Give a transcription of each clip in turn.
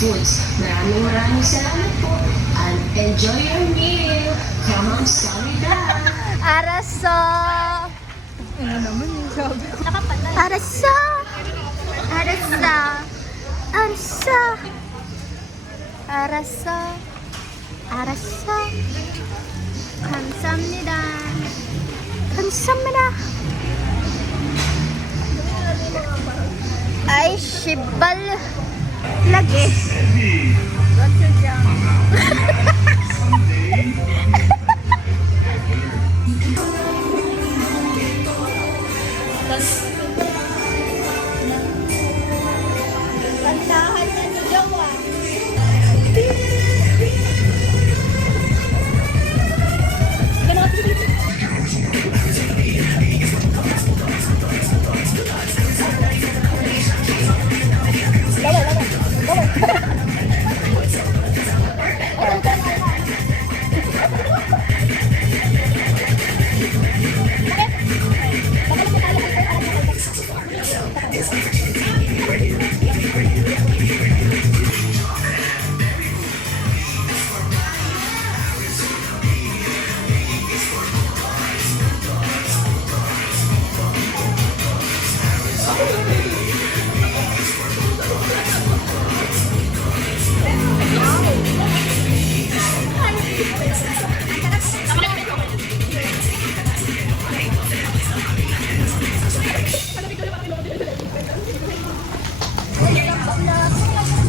Foods. Maraming salamat po. And enjoy your meal. Come on, Samida. Araso! Ano naman yung sabi ko? Araso! Arasa! Arasa! Arasa! Arasa! 감사합니다. 감사합니다. Ay, shibal. Lagi. Tandahan na ni Jowa.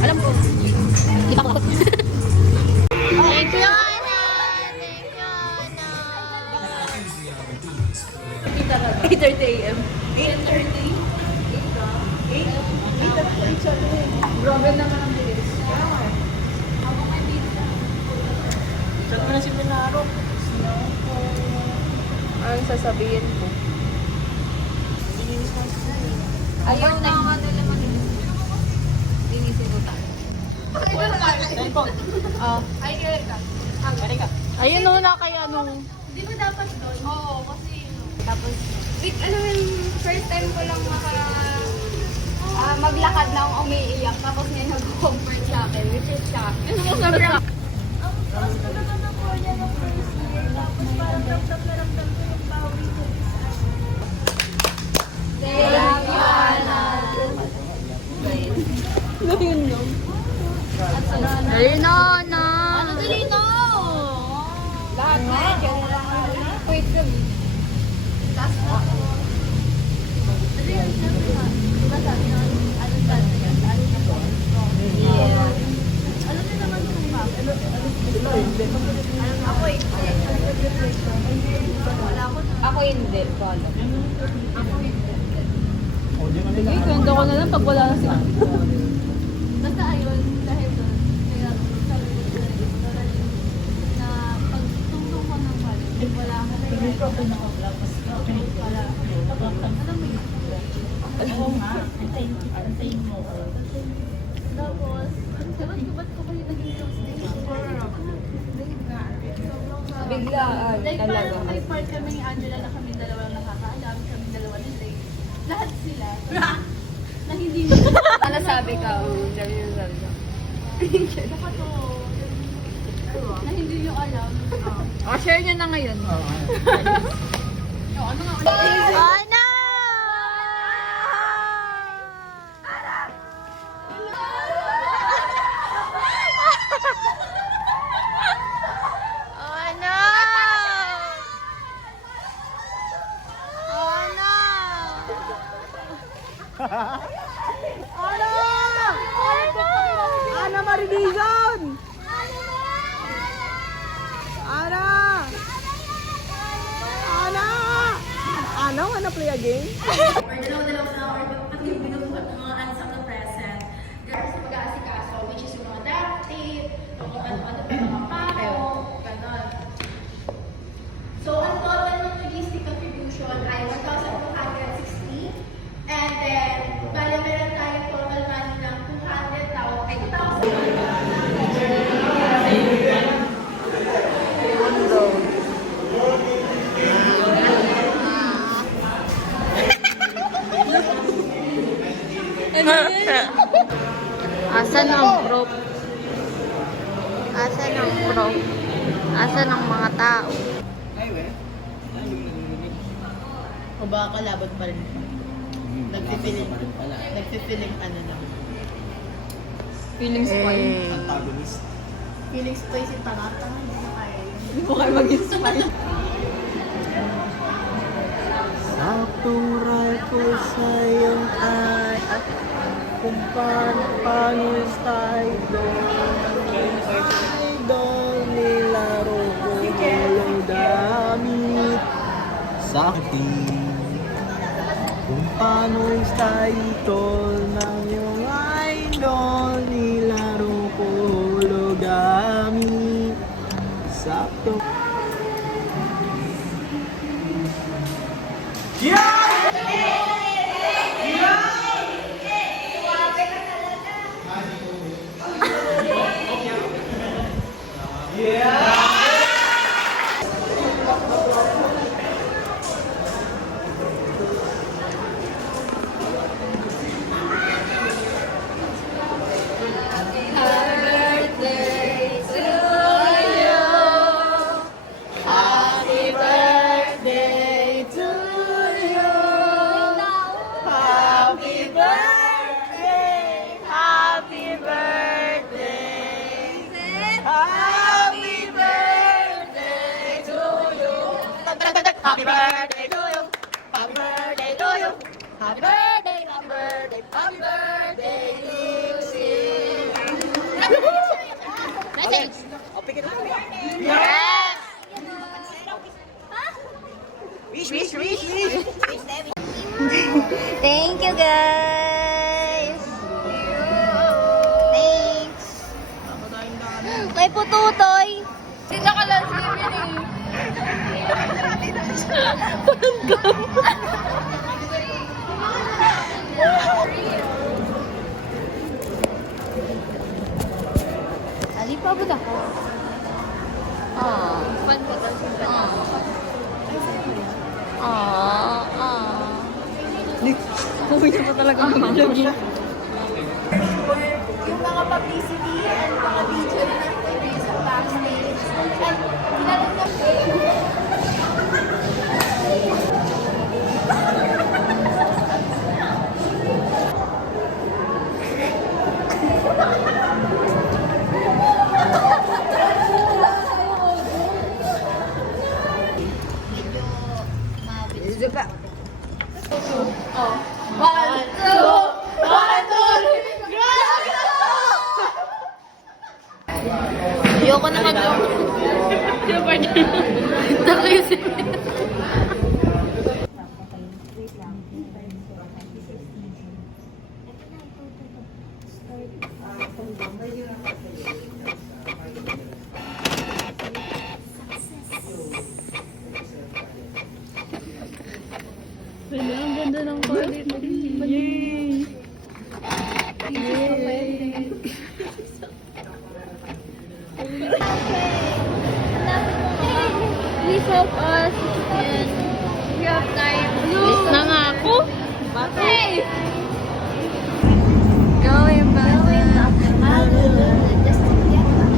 Alam ko. Di ba ako? Thank you, Ana! Thank you, Ana! 8:30 a.m. 8:30? 8:30? Grabe naman ang bilis. Chat mo na si Pinaro. Anong sasabihin ko? Ayaw na nga nila linisin ko tayo. Ay, Erika. Ayun na kaya nung... Di ba dapat doon? Oo, kasi... Tapos, ano yung first time ko lang maglakad na akong umiiyak. Tapos ngayon nag-comfort sa akin, which is siya. Sobrang... Ang taas ko naman ng Korea ng first year. Tapos parang ramdam ko yung bawi ko. Thank you, Ana. Ayun na. Ano dali no? Lahat na. Wait kami. Last na. Ano yun? Diba sabi na, ano sabi yan? Ano na po? Alam niyo naman kung bakit. Ako Ako hindi. Follow. Ako hindi. Sige, kwento ko na lang pag wala na sila. Basta ayun, dahil doon, kaya sabi ko na pag tungtong ko ng balik, wala ako na yun. Wala. Alam mo yun? Oo nga, antayin mo. Tapos, ba't ko kayo naging close din? Bigla, Like, talaga. parang may part kami ni Angela na kami dalawa nakakaalam, kami dalawa ni Ray. Lahat sila. Na hindi mo. Ano sabi ka? Sabi yung sabi ka. Baka to. Na hindi nyo alam. O, share nyo na ngayon. Ano nga? Ana! Ana! Ana! Ana Maridizon! Ana! Ana! Ano? Wanna play a game? Or dalawa-dalawa na or pati yung binubuhat ng mga anak na present. Girls sa pag-aasikaso, which is yung mga duct tape, yung ano-ano pa, mga pako, gano'n. So, ang total ng logistic contribution ay 1,260. And then, bale meron tayong total money ng 200,000. Asan ang prop? Asan ang prop? Asan ang mga tao? O baka kalaban pa rin pa. Nagpipiling ano na. Feelings pa yun. Antagonist. Feelings ko yung tanga-tanga. Hindi na kaya yun. Hindi mo kayo mag-inspire. Saktong rifle sa iyong ay at kung paano style idol nilaro ko walang damit sa akin. Kung paano style ng iyong idol nilaro ko walang damit. Sakto. Happy birthday to you. Happy birthday to you. Happy birthday, happy birthday, happy birthday to you. Message! Yes! Wish. Thank you guys! Thanks! Kay Pututoy! Hindi ka lang siya Ali pa ba ako? Pan ko daw siya. Uwi na pa talaga mag-vlog. Yung mga publicity and mga video na pwede sa backstage. And tinanong na Ayoko na mag-vlog. Ang ganda ng quality. Yay! Please help us. And we have time. Miss na nga ako. Bakit? Going back. Just to get back.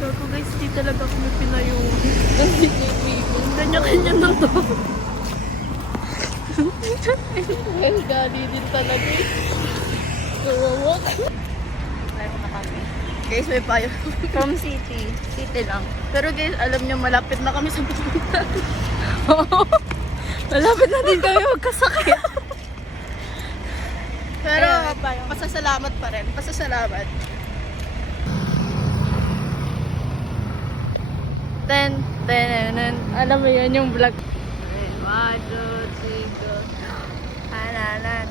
Ako guys, di talaga kami pinayong. Kanya-kanya na to. Guys, gani din talaga eh. Gawawak. Guys, may payo. From city. City lang. Pero guys, alam nyo, malapit na kami sa pupunta. Malapit na din kami magkasakit. Pero, pasasalamat pa rin. Pasasalamat. Alam mo yun yung vlog. 1, 2, 3, go. Ananan.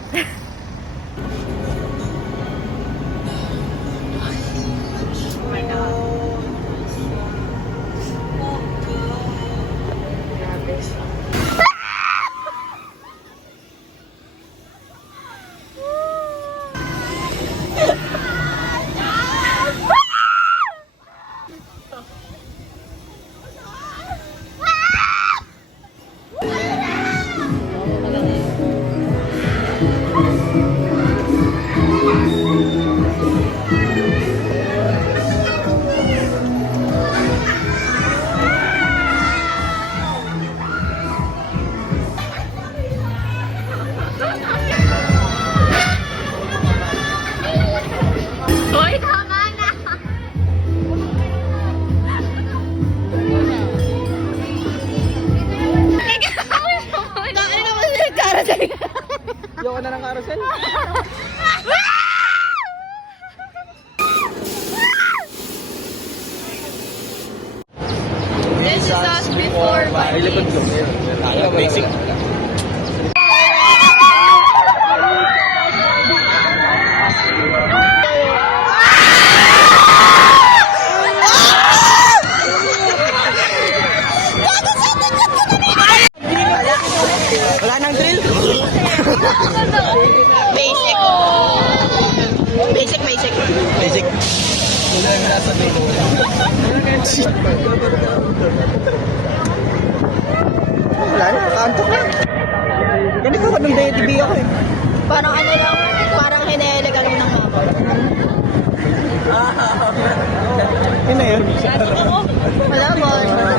ka na ng carousel. This is us before Vikings. Basic. Wala nang drill. Basic. Basic, basic. Basic. Wala nang nasa drill. Wala na, kanto na. Ganito ka nung TV ako eh. Parang ano lang, parang hinelegan lang ng mama. Yun na yun. Wala mo.